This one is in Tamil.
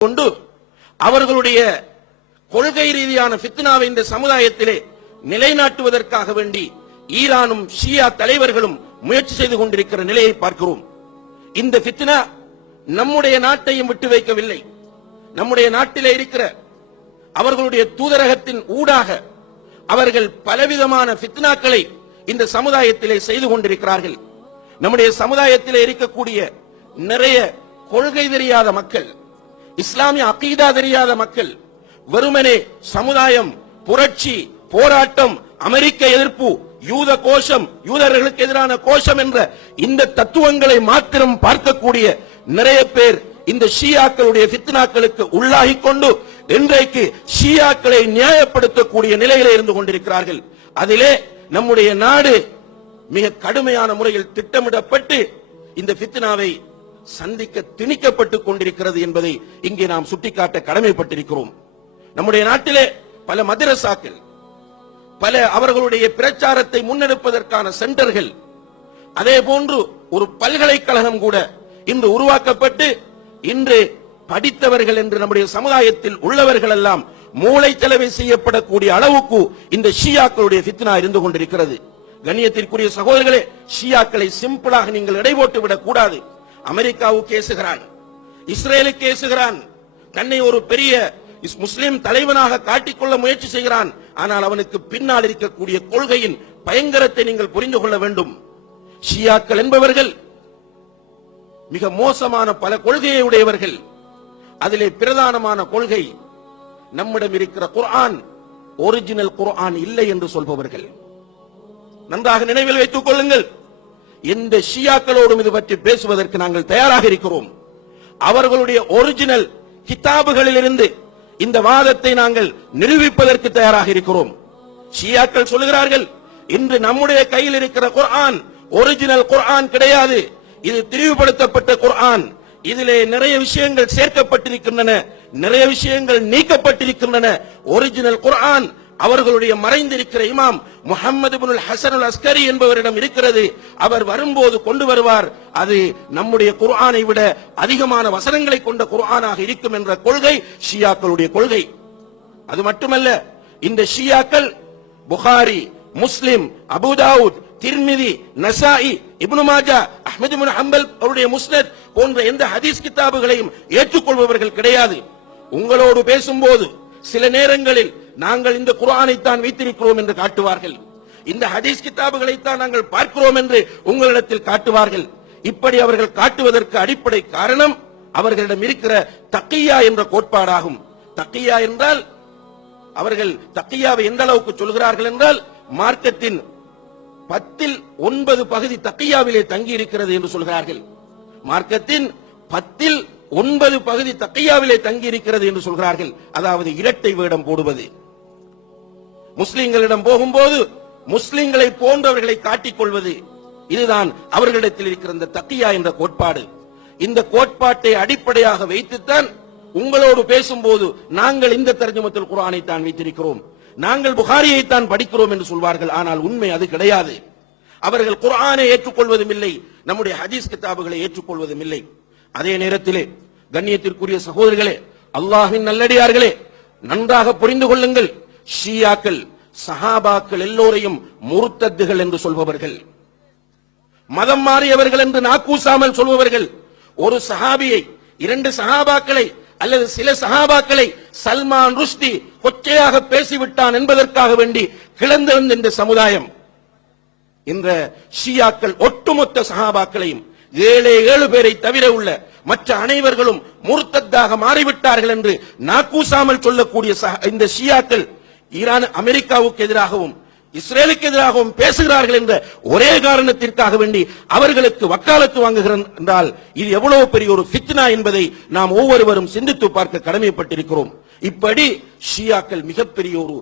கொண்டு அவர்களுடைய கொள்கை ரீதியான ஃபித்னாவை இந்த சமுதாயத்திலே நிலைநாட்டுவதற்காக வேண்டி ஈரானும் ஷியா தலைவர்களும் முயற்சி செய்து கொண்டிருக்கிற நிலையை பார்க்கிறோம். இந்த ஃபித்னா நம்முடைய நாட்டையும் விட்டு வைக்கவில்லை. நம்முடைய நாட்டிலே இருக்கிற அவர்களுடைய தூதரகத்தின் ஊடாக அவர்கள் பலவிதமான ஃபித்னாக்களை இந்த சமுதாயத்திலே செய்து கொண்டிருக்கிறார்கள். நம்முடைய சமுதாயத்திலே இருக்கக்கூடிய நிறைய கொள்கை தெரியாத மக்கள், இஸ்லாமிய அகீதா தெரியாத மக்கள் வெறுமனே சமுதாயம், புரட்சி, போராட்டம், அமெரிக்க எதிர்ப்பு, யூத கோஷம், யூதர்களுக்கு எதிரான கோஷம் என்ற இந்த தத்துவங்களை மாத்திரம் பார்க்கக்கூடிய நிறைய பேர் இந்த ஷியாக்களுடைய ஃபித்னாக்களுக்கு உள்ளாகி கொண்டு இன்றைக்கு ஷியாக்களை நியாயப்படுத்தக்கூடிய நிலையிலே இருந்து கொண்டிருக்கிறார்கள். அதிலே நம்முடைய நாடு மிக கடுமையான முறையில் திட்டமிடப்பட்டு இந்த ஃபித்னாவை சந்திக்க திணிக்கப்பட்டுக் கொண்டிருக்கிறது என்பதை இங்கே நாம் சுட்டிக்காட்ட கடமைப்பட்டிருக்கிறோம். நம்முடைய நாட்டிலே பல மதரசாக்கள், பல அவர்களுடைய பிரச்சாரத்தை முன்னெடுப்பதற்கான சென்டர்கள், அதே போன்று ஒரு பல்கலைக்கழகம் கூட இன்று உருவாக்கப்பட்டு இன்று படித்தவர்கள் என்று நம்முடைய சமுதாயத்தில் உள்ளவர்கள் எல்லாம் மூளைச்சலவை செய்யப்படக்கூடிய அளவுக்கு இந்த ஷியாக்களுடைய ஃபித்னா இருந்து கொண்டிருக்கிறது. கண்ணியத்திற்குரிய சகோதரர்களே, ஷியாக்களை சிம்பிளாக நீங்கள் எடை போட்டு விடக் கூடாது. அமெரிக்காவுக்கு ஏசுகிறான், இஸ்ரேலுக்கு ஏசுகிறான், தன்னை ஒரு பெரிய முஸ்லிம் தலைவனாக காட்டிக்கொள்ள முயற்சி செய்கிறான். ஆனால் அவனுக்கு பின்னால் இருக்கக்கூடிய கொள்கையின் பயங்கரத்தை நீங்கள் புரிந்து கொள்ள வேண்டும். ஷியாக்கள் என்பவர்கள் மிக மோசமான பல கொள்கையை உடையவர்கள். அதிலே பிரதானமான கொள்கை நம்மிடம் இருக்கிற குர்ஆன் ஒரிஜினல் குர்ஆன் இல்லை என்று சொல்பவர்கள். நன்றாக நினைவில் வைத்துக் கொள்ளுங்கள். எந்த ஷியாக்களோடும் இது பற்றி பேசுவதற்கு நாங்கள் தயாராக இருக்கிறோம். அவர்களுடைய ஒரிஜினல் கிதாபுகளில் இருந்து இந்த வாதத்தை நாங்கள் நிரூபிப்பதற்கு தயாராக இருக்கிறோம். ஷியாக்கள் சொல்கிறார்கள், இன்று நம்முடைய கையில் இருக்கிற குர்ஆன் ஒரிஜினல் குர்ஆன் கிடையாது, இது திரிவுபடுத்தப்பட்ட குர்ஆன், இதிலே நிறைய விஷயங்கள் சேர்க்கப்பட்டிருக்கின்றன, நிறைய விஷயங்கள் நீக்கப்பட்டிருக்கின்றன. ஒரிஜினல் குர்ஆன் அவர்களுடைய மறைந்திருக்கிற இமாம் முஹம்மது இப்னுல் ஹசன் அல் அஸ்கரி என்பவரிடம் இருக்கிறது. அவர் வரும்போது கொண்டு வருவார். அது நம்முடைய குர்ஆனை விட அதிகமான வசனங்களை கொண்ட குர்ஆனாக இருக்கும் என்ற கொள்கை ஷியாக்களுடைய கொள்கை. அது மட்டுமல்ல, இந்த ஷியாக்கள் புகாரி, முஸ்லிம், அபூ தாவூத், திர்மிதி, நசாயி, இப்னு மாஜா, அஹ்மது இப்னு ஹம்பல் அவருடைய முஸ்னத் போன்ற எந்த ஹதீஸ் கிதாபுகளையும் ஏற்றுக்கொள்பவர்கள் கிடையாது. உங்களோடு பேசும்போது சில நேரங்களில் நாங்கள் இந்த குர்ஆனை தான் வைத்திருக்கிறோம் என்று காட்டுவார்கள், இந்த ஹதீஸ் கிதாபுகளை தான் நாங்கள் பார்க்கிறோம் என்று உங்களிடத்தில் காட்டுவார்கள். இப்படி அவர்கள் காட்டுவதற்கு அடிப்படை காரணம் அவர்களிடம் இருக்கிற தக்கியா என்ற கோட்பாடாகும். தக்கியா என்றால் அவர்கள் தக்கியாவை எந்த அளவுக்கு சொல்கிறார்கள் என்றால், மார்க்கத்தின் 10 பகுதி தக்கியாவிலே தங்கி இருக்கிறது என்று சொல்கிறார்கள். மார்க்கத்தின் 9 பகுதி தக்கியாவிலே தங்கி இருக்கிறது என்று சொல்கிறார்கள். அதாவது இரட்டை வேடம் போடுவது. முஸ்லிம்களிடம் போகும்போது முஸ்லிம்களை போன்றவர்களை காட்டிக் கொள்வது, இதுதான் அவர்களிடத்தில் இருக்கிற இந்த தக்கியா என்ற கோட்பாடு. இந்த கோட்பாட்டை அடிப்படையாக வைத்துத்தான் உங்களோடு பேசும்போது நாங்கள் இந்த தர்ஜுமத்துல் குர்ஆனை தான் வைத்திருக்கிறோம், நாங்கள் புகாரியை தான் படிக்கிறோம் என்று சொல்வார்கள். ஆனால் உண்மை அது கிடையாது. அவர்கள் குர்ஆனை ஏற்றுக்கொள்வதும் இல்லை, நம்முடைய ஹதீஸ் கிதாபுகளை ஏற்றுக்கொள்வதும் இல்லை. அதே நேரத்திலே கண்ணியத்திற்குரிய சகோதரர்களே, அல்லாஹ்வின் நல்லடியார்களே, நன்றாக புரிந்து கொள்ளுங்கள். ஷியாக்கள் சஹாபாக்கள் எல்லோரையும் முர்த்தத்துகள் என்று சொல்பவர்கள், மதம் மாறியவர்கள் என்று நாக்கூசாமல் சொல்பவர்கள். ஒரு சஹாபியை, 2 சஹாபாக்களை அல்லது சில சஹாபாக்களை சல்மான் ருஷ்டி கொச்சையாக பேசிவிட்டான் என்பதற்காக வேண்டி கிளந்திருந்த இந்த சமுதாயம் இந்த ஷியாக்கள் ஒட்டுமொத்த சஹாபாக்களையும் 7 பேரை தவிர உள்ள மற்ற அனைவர்களும் முர்த்தத்தாக மாறிவிட்டார்கள் என்று நாக்கூசாமல் சொல்லக்கூடிய இந்த ஷியாக்கள் ஈரான், அமெரிக்காவுக்கு எதிராகவும் இஸ்ரேலுக்கு எதிராகவும் பேசுகிறார்கள் என்ற ஒரே காரணத்திற்காக வேண்டி அவர்களுக்கு வக்காலத்து வாங்குகிறார் என்றால் இது எவ்வளவு பெரிய ஒரு ஃபித்னா என்பதை நாம் ஒவ்வொருவரும் சிந்தித்து பார்க்க கடமைப்பட்டிருக்கிறோம். இப்படி ஷியாக்கள் மிகப்பெரிய ஒரு